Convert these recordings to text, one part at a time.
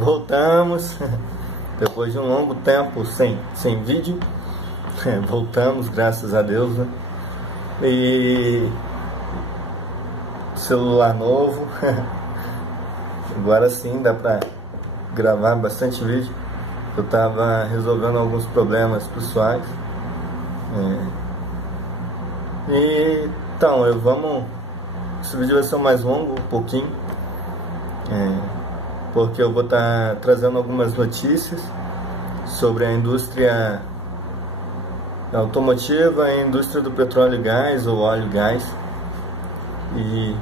Voltamos, depois de um longo tempo sem vídeo, voltamos, graças a Deus, né? E celular novo, agora sim dá pra gravar bastante vídeo. Eu tava resolvendo alguns problemas pessoais. Então, esse vídeo vai ser mais longo, um pouquinho, porque eu vou estar trazendo algumas notícias sobre a indústria automotiva, a indústria do petróleo e gás, ou óleo e gás. E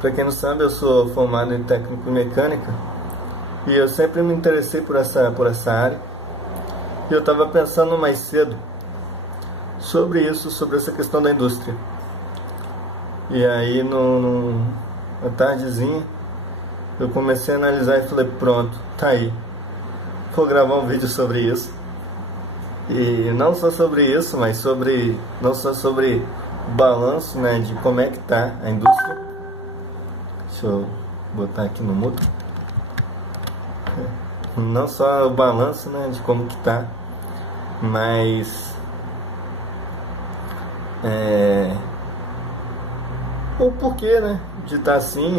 para quem não sabe, eu sou formado em técnico em mecânica e eu sempre me interessei por essa área. E eu estava pensando mais cedo sobre isso, sobre essa questão da indústria. E aí, na tardezinha, eu comecei a analisar e falei, pronto, tá aí, vou gravar um vídeo sobre isso. E não só sobre isso, mas não só sobre o balanço, né, de como é que tá a indústria. Deixa eu botar aqui no mudo. Não só o balanço, né, de como que tá, mas o porquê, né, de estar assim,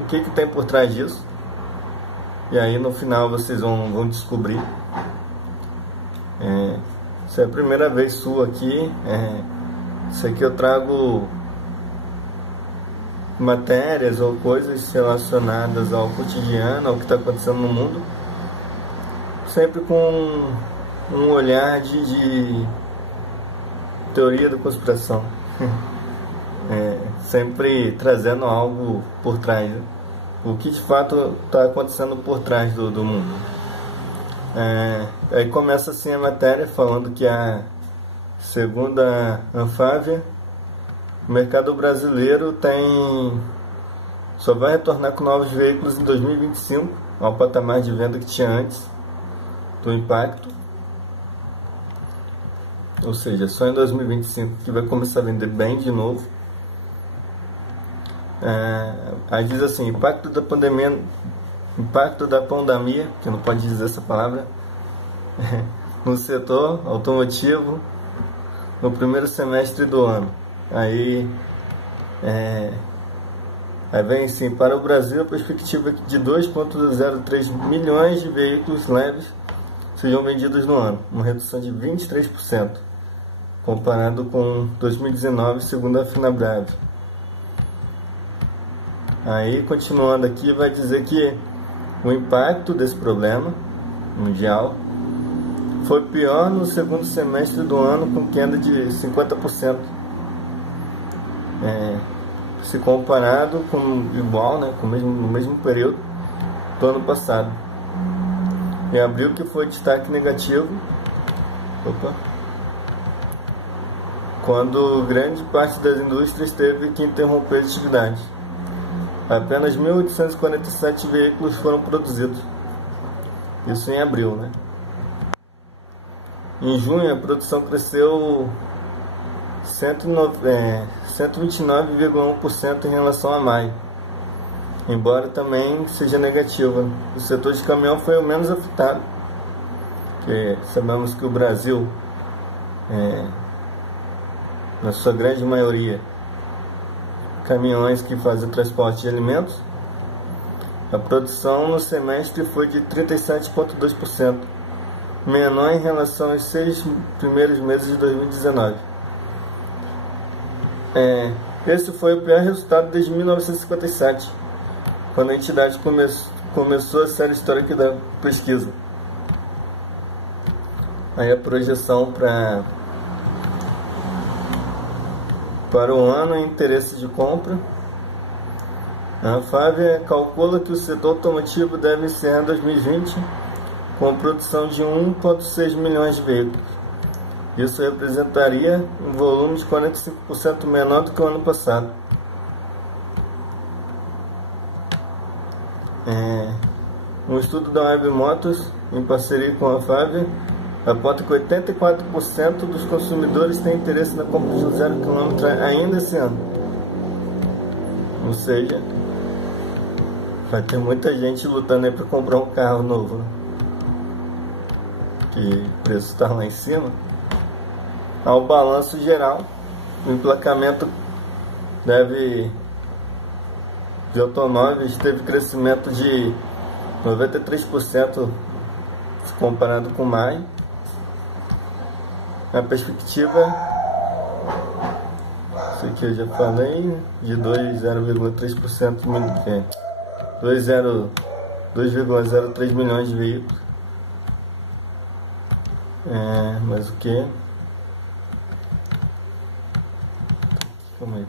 o que tem por trás disso. E aí no final vocês vão descobrir. Se é a primeira vez sua aqui, isso aqui eu trago matérias ou coisas relacionadas ao cotidiano, ao que está acontecendo no mundo, sempre com um olhar de teoria da conspiração. Sempre trazendo algo por trás, né? O que de fato está acontecendo por trás do mundo. Aí começa assim a matéria falando que segundo a Anfávia, o mercado brasileiro só vai retornar com novos veículos em 2025 ao patamar de venda que tinha antes do impacto. Ou seja, só em 2025 que vai começar a vender bem de novo. Aí diz assim, impacto da pandemia, que não pode dizer essa palavra, no setor automotivo no primeiro semestre do ano. Aí vem assim, para o Brasil a perspectiva de 2,03 milhões de veículos leves sejam vendidos no ano, uma redução de 23%, comparado com 2019, segundo a Finabrave. Aí, continuando aqui, vai dizer que o impacto desse problema mundial foi pior no segundo semestre do ano, com queda de 50%, se comparado com igual, né, no mesmo período do ano passado. Em abril, que foi destaque negativo, quando grande parte das indústrias teve que interromper as atividades. Apenas 1.847 veículos foram produzidos. Isso em abril, né? Em junho, a produção cresceu 129,1% em relação a maio, embora também seja negativa. O setor de caminhão foi o menos afetado, porque sabemos que o Brasil, na sua grande maioria, caminhões que fazem transporte de alimentos. A produção no semestre foi de 37,2%, menor em relação aos 6 primeiros meses de 2019. Esse foi o pior resultado desde 1957, quando a entidade começou a série histórica da pesquisa. Aí a projeção para o ano em interesse de compra. A Anfávia calcula que o setor automotivo deve encerrar 2020 com produção de 1,6 milhões de veículos. Isso representaria um volume de 45% menor do que o ano passado. Um estudo da Web Motors, em parceria com a Anfávia, aponta que 84% dos consumidores têm interesse na compra de 0 km ainda esse ano. Ou seja, vai ter muita gente lutando aí para comprar um carro novo, né? Que o preço está lá em cima. Ao balanço geral, o emplacamento de automóveis teve crescimento de 93% se comparado com maio. A perspectiva, isso aqui eu já falei, de 0,3%, 2,03 milhões de veículos. Mas o que? Calma aí.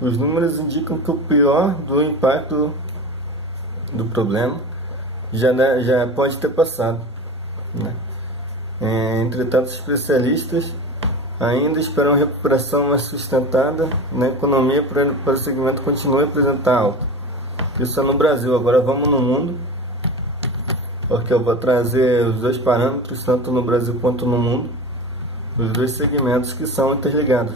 Os números indicam que o pior do impacto do problema já pode ter passado, né? Entretanto, os especialistas ainda esperam recuperação mais sustentada na economia para o segmento continuar a apresentar alta. Isso é no Brasil. Agora vamos no mundo, porque eu vou trazer os dois parâmetros, tanto no Brasil quanto no mundo, os dois segmentos que são interligados.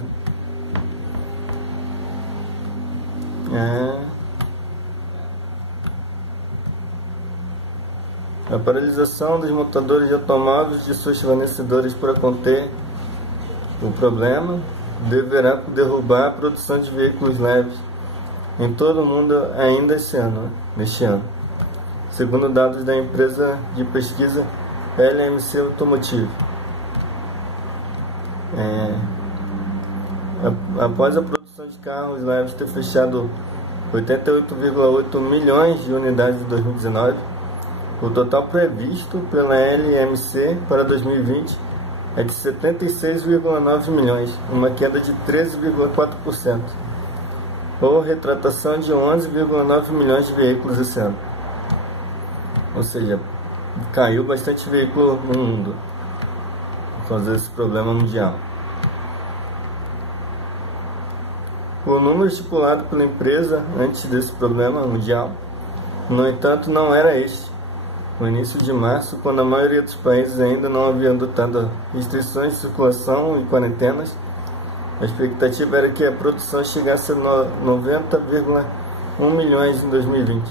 A paralisação dos montadores de automóveis de seus fornecedores para conter o problema deverá derrubar a produção de veículos leves em todo o mundo ainda neste ano, segundo dados da empresa de pesquisa LMC Automotive. Após a produção de carros leves ter fechado 88,8 milhões de unidades em 2019, o total previsto pela LMC para 2020 é de 76,9 milhões, uma queda de 13,4%, ou retratação de 11,9 milhões de veículos esse ano. Ou seja, caiu bastante veículo no mundo por causa desse problema mundial. O número estipulado pela empresa antes desse problema mundial, no entanto, não era este. No início de março, quando a maioria dos países ainda não havia adotado restrições de circulação e quarentenas, a expectativa era que a produção chegasse a 90,1 milhões em 2020.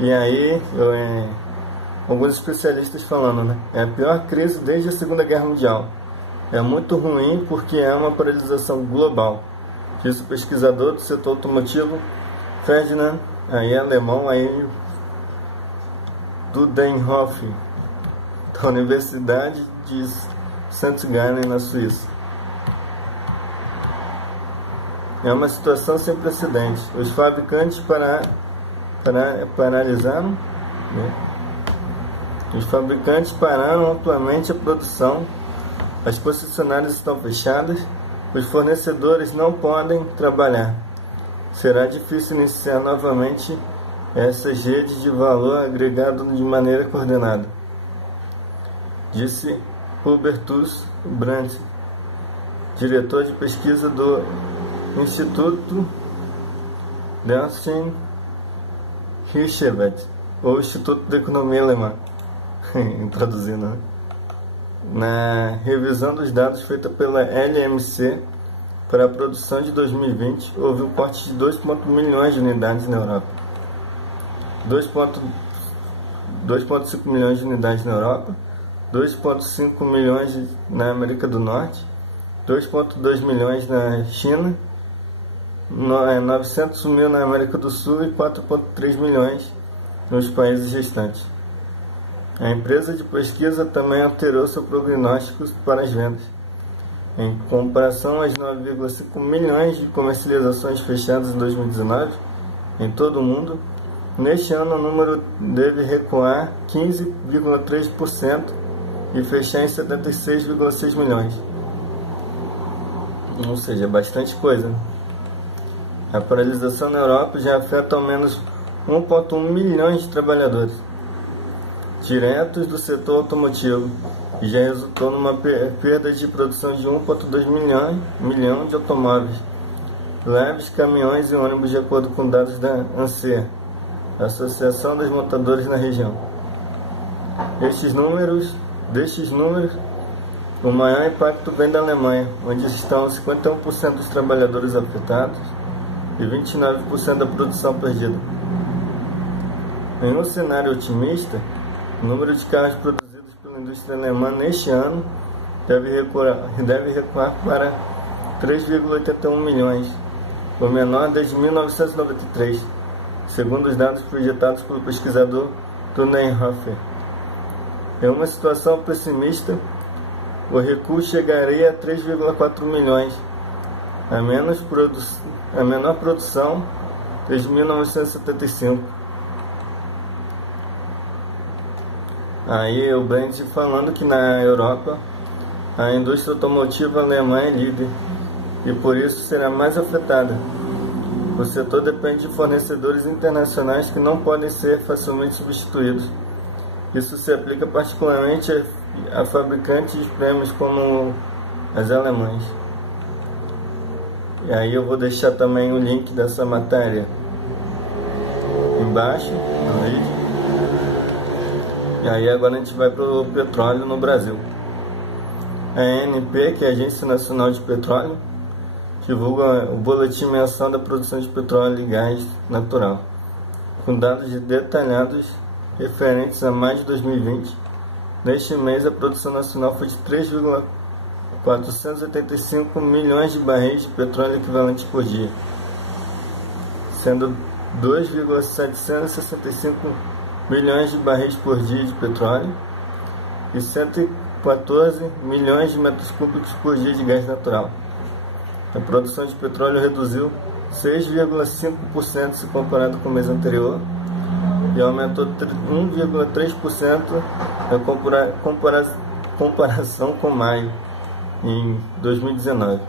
E aí, alguns especialistas falando, né? É a pior crise desde a Segunda Guerra Mundial. É muito ruim porque é uma paralisação global, disse o pesquisador do setor automotivo Ferdinand, aí alemão, aí Dudenhof, da Universidade de St. Gallen, na Suíça. É uma situação sem precedentes. Os fabricantes paralisaram, né? Os fabricantes pararam amplamente a produção, as concessionárias estão fechadas, os fornecedores não podem trabalhar. Será difícil iniciar novamente essas redes de valor agregado de maneira coordenada, disse Hubertus Brandt, diretor de pesquisa do Instituto Delphin Hirschfeld, ou Instituto de Economia Alemã, traduzindo, né? Na revisão dos dados feita pela LMC para a produção de 2020, houve um corte de 2,1 milhões de unidades na Europa, 2,5 milhões de unidades na Europa, 2,5 milhões na América do Norte, 2,2 milhões na China, 900 mil na América do Sul e 4,3 milhões nos países restantes. A empresa de pesquisa também alterou seu prognóstico para as vendas. Em comparação às 9,5 milhões de comercializações fechadas em 2019 em todo o mundo, neste ano o número deve recuar 15,3% e fechar em 76,6 milhões. Ou seja, bastante coisa, né? A paralisação na Europa já afeta ao menos 1,1 milhões de trabalhadores diretos do setor automotivo e já resultou numa perda de produção de 1,2 milhão de automóveis leves, caminhões e ônibus, de acordo com dados da ANSEA, Associação dos Montadores na região. Destes números, O maior impacto vem da Alemanha, onde estão 51% dos trabalhadores afetados e 29% da produção perdida. Em um cenário otimista, o número de carros produzidos pela indústria alemã neste ano deve recuar para 3,81 milhões, o menor desde 1993, segundo os dados projetados pelo pesquisador Tunenhofer. Em uma situação pessimista, o recuo chegaria a 3,4 milhões, a menor produção desde 1975. Aí o Brand falando que na Europa a indústria automotiva alemã é líder e por isso será mais afetada. O setor depende de fornecedores internacionais que não podem ser facilmente substituídos. Isso se aplica particularmente a fabricantes de prêmios como as alemãs. E aí eu vou deixar também o link dessa matéria embaixo no vídeo. E aí agora a gente vai para o petróleo no Brasil. A ANP, que é a Agência Nacional de Petróleo, divulga o boletim mensal da produção de petróleo e gás natural, com dados detalhados referentes a maio de 2020. Neste mês, a produção nacional foi de 3,485 milhões de barris de petróleo equivalente por dia, sendo 2,765 milhões de barris por dia de petróleo e 114 milhões de metros cúbicos por dia de gás natural. A produção de petróleo reduziu 6,5% se comparado com o mês anterior e aumentou 1,3% na comparação com maio em 2019.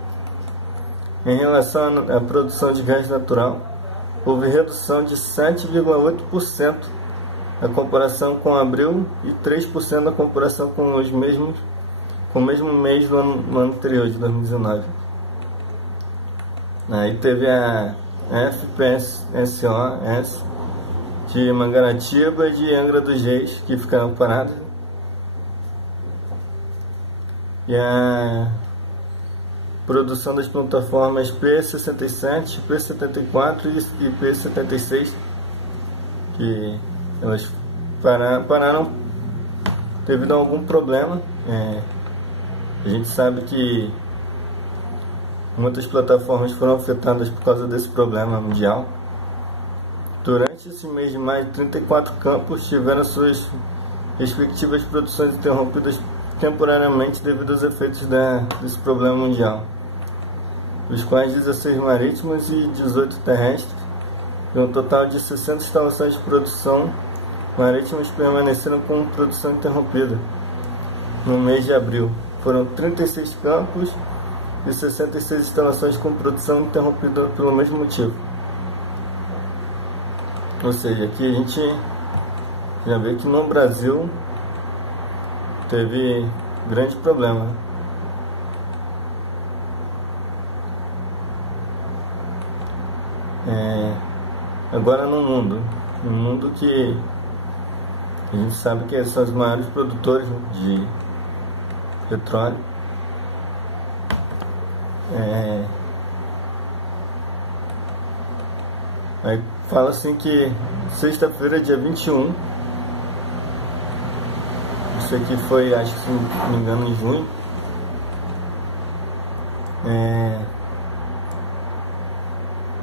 Em relação à produção de gás natural, houve redução de 7,8% na comparação com abril e 3% na comparação com o mesmo mês do ano anterior, de 2019. Aí teve a FPSO de Mangaratiba e de Angra dos Reis, que ficaram paradas. E a produção das plataformas P67, P74 e P76, que elas pararam devido a algum problema. A gente sabe que muitas plataformas foram afetadas por causa desse problema mundial. Durante esse mês de maio, 34 campos tiveram suas respectivas produções interrompidas temporariamente devido aos efeitos desse problema mundial, dos quais 16 marítimos e 18 terrestres, e um total de 60 instalações de produção marítimas permaneceram com produção interrompida. No mês de abril, foram 36 campos e 66 instalações com produção interrompida pelo mesmo motivo. Ou seja, aqui a gente já vê que no Brasil teve grande problema. Agora no mundo que a gente sabe que são os maiores produtores de petróleo. Aí fala assim que sexta-feira, dia 21, isso aqui foi, acho que se não me engano, em junho,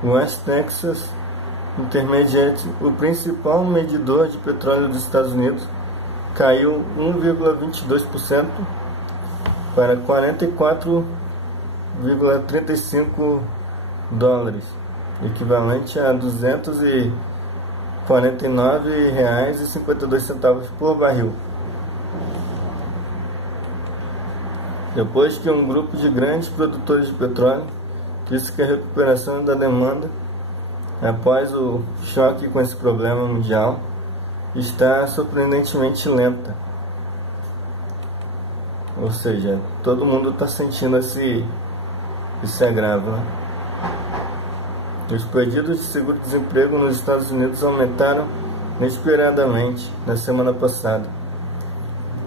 o West Texas Intermediate, o principal medidor de petróleo dos Estados Unidos, caiu 1,22% para 44,35 dólares, equivalente a R$ 249,52 por barril. Depois que um grupo de grandes produtores de petróleo disse que a recuperação da demanda após o choque com esse problema mundial está surpreendentemente lenta. Ou seja, todo mundo está sentindo esse agravo, né? Os pedidos de seguro-desemprego nos Estados Unidos aumentaram inesperadamente na semana passada.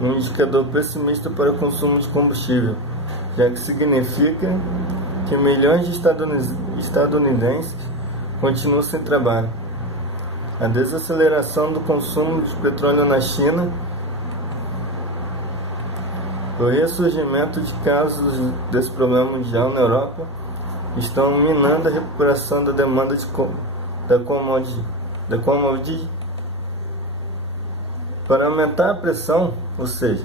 um indicador pessimista para o consumo de combustível, já que significa que milhões de estadunidenses continuam sem trabalho. A desaceleração do consumo de petróleo na China, o ressurgimento de casos desse problema mundial na Europa estão minando a recuperação da demanda da commodity. Para aumentar a pressão, ou seja,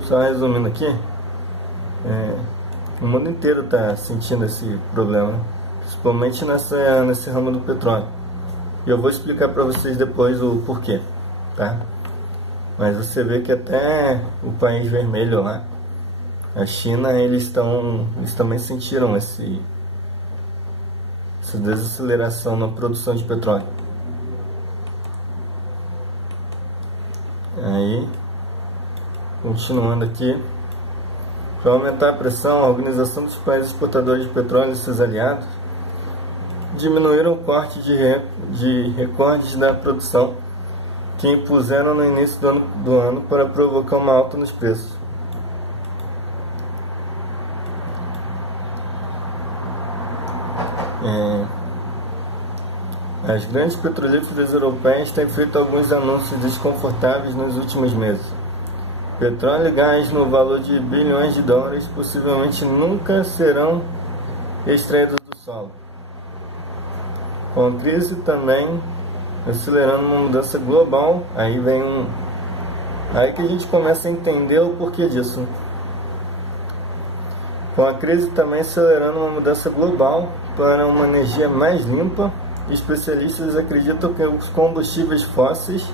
só resumindo aqui, o mundo inteiro está sentindo esse problema, principalmente nesse ramo do petróleo. E eu vou explicar para vocês depois o porquê, tá? Mas você vê que até o país vermelho lá, a China, eles também sentiram essa desaceleração na produção de petróleo. Aí, continuando aqui, para aumentar a pressão, a Organização dos Países Exportadores de Petróleo e seus aliados diminuíram o corte de recordes da produção que impuseram no início do ano para provocar uma alta nos preços. As grandes petrolíferas europeias têm feito alguns anúncios desconfortáveis nos últimos meses. Petróleo e gás no valor de bilhões de dólares possivelmente nunca serão extraídos do solo. Com a crise também acelerando uma mudança global, aí que a gente começa a entender o porquê disso. Com a crise também acelerando uma mudança global para uma energia mais limpa, especialistas acreditam que os combustíveis fósseis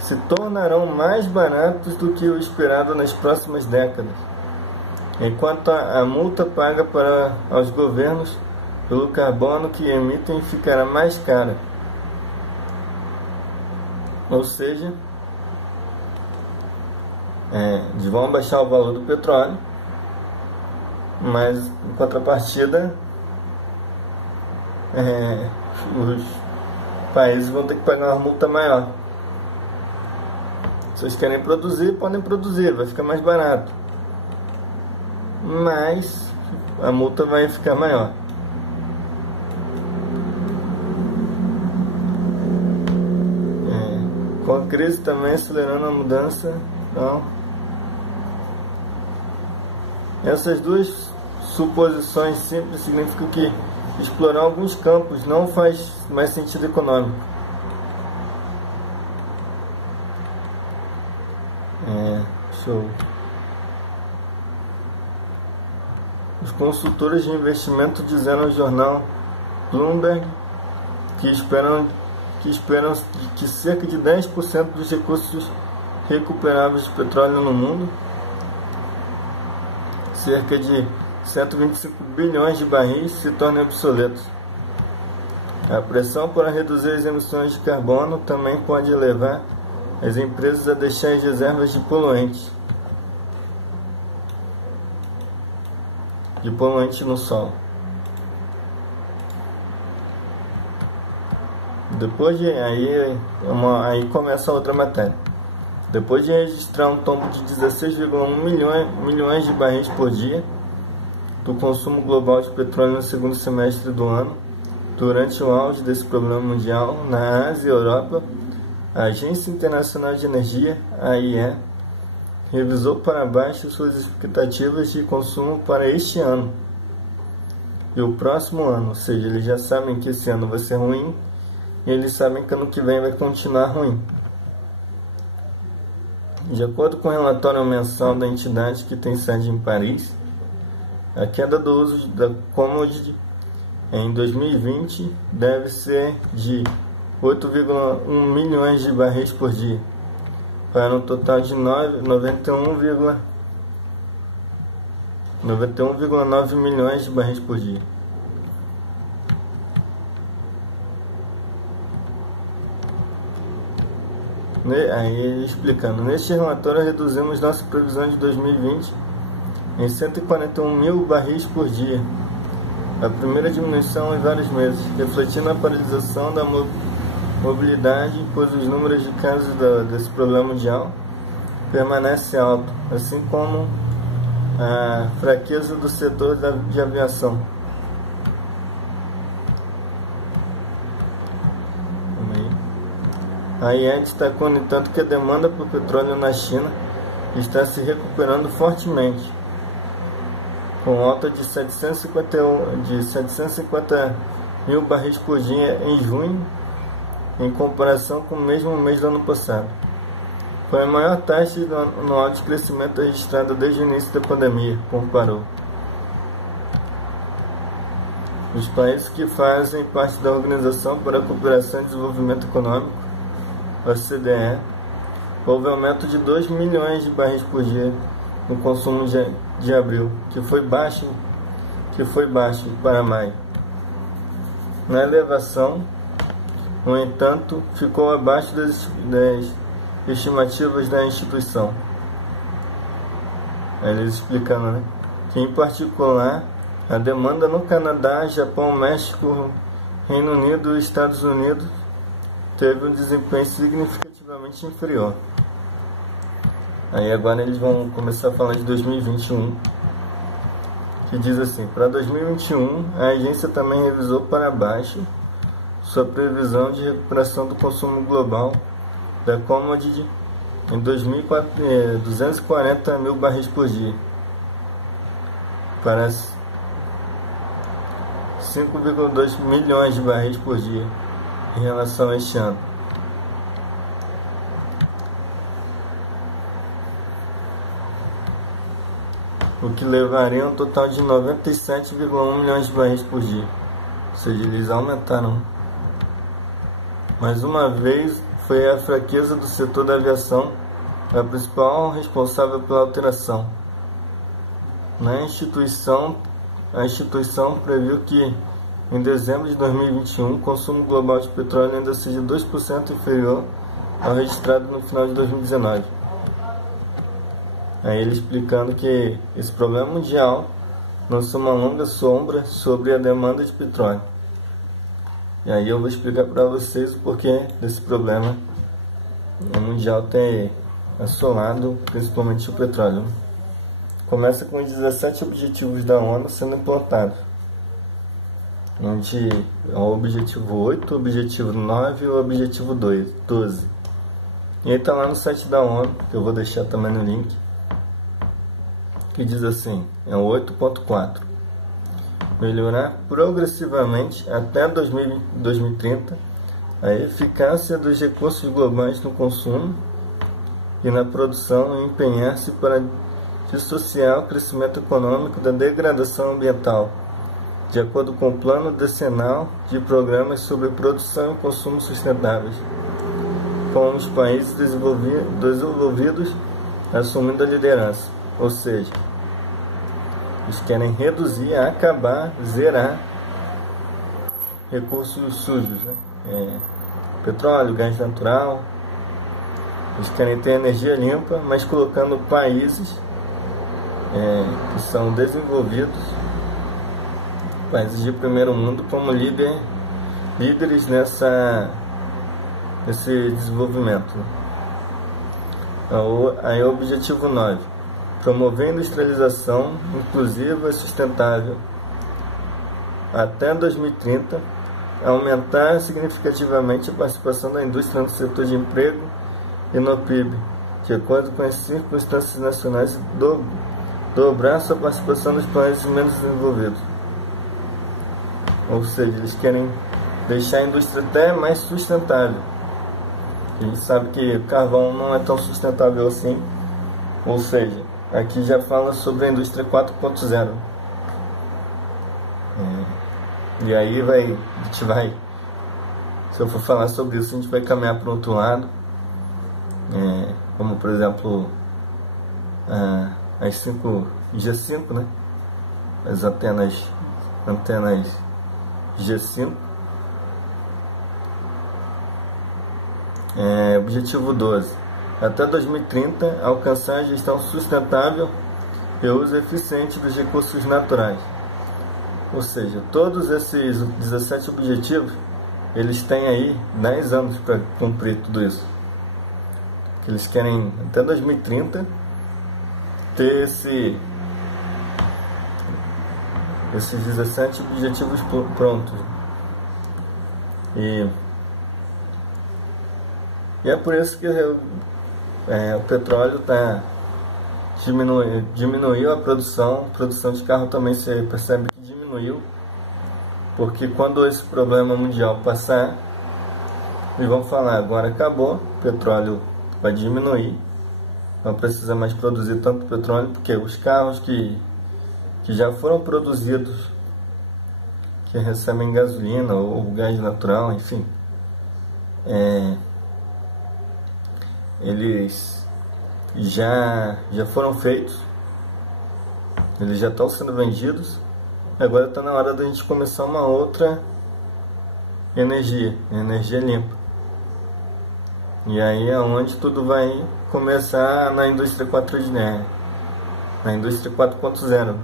se tornarão mais baratos do que o esperado nas próximas décadas, enquanto a multa paga aos governos pelo carbono que emitem ficará mais cara. Ou seja, eles vão baixar o valor do petróleo, mas em contrapartida os países vão ter que pagar uma multa maior. Se vocês querem produzir, podem produzir, vai ficar mais barato, mas a multa vai ficar maior. Com a crise também acelerando a mudança. Então, essas duas suposições simples significam que explorar alguns campos não faz mais sentido econômico. Show. Os consultores de investimento disseram ao jornal Bloomberg que esperam que cerca de 10% dos recursos recuperáveis de petróleo no mundo, cerca de 125 bilhões de barris, se tornem obsoletos. A pressão para reduzir as emissões de carbono também pode levar as empresas a deixar as reservas de poluentes no solo. Aí começa a outra matéria. Depois de registrar um tombo de 16,1 milhões de barris por dia do consumo global de petróleo no segundo semestre do ano, durante o auge desse problema mundial na Ásia e Europa, a Agência Internacional de Energia, AIE, revisou para baixo suas expectativas de consumo para este ano e o próximo ano. Ou seja, eles já sabem que esse ano vai ser ruim e eles sabem que ano que vem vai continuar ruim. De acordo com o relatório mensal da entidade que tem sede em Paris, a queda do uso da commodity em 2020 deve ser de 8,1 milhões de barris por dia, para um total de 91,9 milhões de barris por dia. Aí explicando, neste relatório reduzimos nossa previsão de 2020 em 141 mil barris por dia, a primeira diminuição em vários meses, refletindo a paralisação mobilidade, pois os números de casos desse problema mundial permanece alto, assim como a fraqueza do setor de aviação. A IEA destacou, no entanto, que a demanda por petróleo na China está se recuperando fortemente, com alta de 750 mil barris por dia em junho, em comparação com o mesmo mês do ano passado. Foi a maior taxa anual de crescimento registrada desde o início da pandemia, comparou. Os países que fazem parte da Organização para a Cooperação e Desenvolvimento Econômico, OCDE, houve aumento de 2 milhões de barris por dia no consumo de abril, que foi baixo para maio. Na elevação, no entanto, ficou abaixo das estimativas da instituição. Eles explicando, né, que em particular a demanda no Canadá, Japão, México, Reino Unido e Estados Unidos teve um desempenho significativamente inferior. Aí agora eles vão começar a falar de 2021, que diz assim: para 2021 a agência também revisou para baixo sua previsão de recuperação do consumo global da commodity em 240 mil barris por dia, para 5,2 milhões de barris por dia em relação a este ano. O que levaria um total de 97,1 milhões de barris por dia. Ou seja, eles aumentaram. Mais uma vez, foi a fraqueza do setor da aviação a principal responsável pela alteração. A instituição previu que em dezembro de 2021 o consumo global de petróleo ainda seja 2% inferior ao registrado no final de 2019. Aí ele explicando que esse problema mundial lançou uma longa sombra sobre a demanda de petróleo. E aí eu vou explicar para vocês o porquê desse problema mundial ter assolado principalmente o petróleo. Começa com os 17 objetivos da ONU sendo implantados, onde é o objetivo 8, o objetivo 9 e o objetivo 12. E aí está lá no site da ONU, que eu vou deixar também no link, que diz assim, é o 8.4: melhorar progressivamente até 2030 a eficácia dos recursos globais no consumo e na produção e empenhar-se para dissociar o crescimento econômico da degradação ambiental, de acordo com o plano decenal de programas sobre produção e consumo sustentáveis, com os países desenvolvidos assumindo a liderança. Ou seja, eles querem reduzir, acabar, zerar recursos sujos, né? Petróleo, gás natural. Eles querem ter energia limpa, mas colocando países que são desenvolvidos, países de primeiro mundo, como líderes nesse desenvolvimento. Aí o objetivo 9: promover a industrialização inclusiva e sustentável até 2030, aumentar significativamente a participação da indústria no setor de emprego e no PIB, de acordo com as circunstâncias nacionais, dobrar sua participação nos países menos desenvolvidos. Ou seja, eles querem deixar a indústria até mais sustentável. A gente sabe que o carvão não é tão sustentável assim. Ou seja, aqui já fala sobre a indústria 4.0. E aí se eu for falar sobre isso, a gente vai caminhar para o outro lado. Como por exemplo as G5, né? As antenas G5. Objetivo 12: até 2030 alcançar a gestão sustentável e o uso eficiente dos recursos naturais. Ou seja, todos esses 17 objetivos eles têm aí 10 anos para cumprir tudo isso. Eles querem até 2030 ter esses 17 objetivos prontos. E é por isso que o petróleo diminuiu a produção de carro também, você percebe que diminuiu, porque quando esse problema mundial passar, eles vão falar, agora acabou, o petróleo vai diminuir, não precisa mais produzir tanto petróleo, porque os carros que já foram produzidos, que recebem gasolina ou gás natural, enfim, eles já foram feitos, eles já estão sendo vendidos, agora está na hora da gente começar uma outra energia limpa. E aí é onde tudo vai começar na indústria 4.0, na indústria 4.0,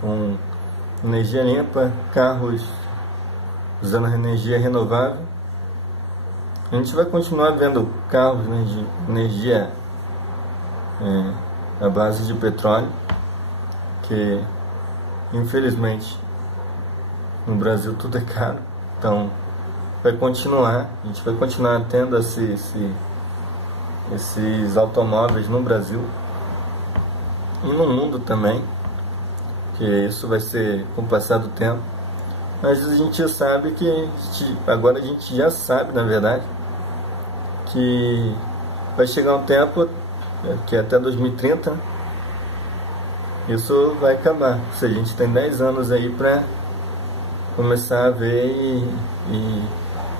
com energia limpa, carros usando energia renovável. A gente vai continuar vendo carros de energia à base de petróleo, que infelizmente no Brasil tudo é caro, então a gente vai continuar tendo esses automóveis no Brasil e no mundo também, que isso vai ser com o passar do tempo. Mas a gente já sabe agora a gente já sabe, na verdade, que vai chegar um tempo, que é até 2030, isso vai acabar. Ou seja, a gente tem 10 anos aí para começar a ver e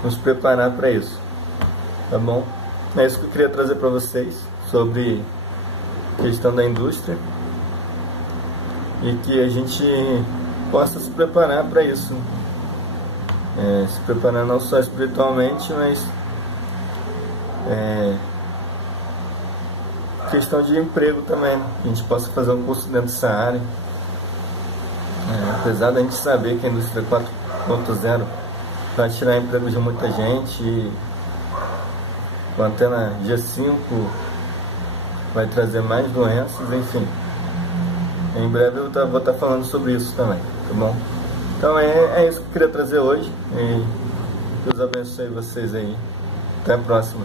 nos preparar para isso, tá bom? É isso que eu queria trazer para vocês sobre a questão da indústria, e que a gente possa se preparar para isso, se preparar não só espiritualmente, mas questão de emprego também, né? Que a gente possa fazer um curso dentro dessa área, apesar da gente saber que a indústria 4.0 vai tirar emprego de muita gente, e com a antena G5 vai trazer mais doenças, enfim. Em breve eu vou estar falando sobre isso também, tá bom? Então é isso que eu queria trazer hoje, e Deus abençoe vocês aí. Até a próxima.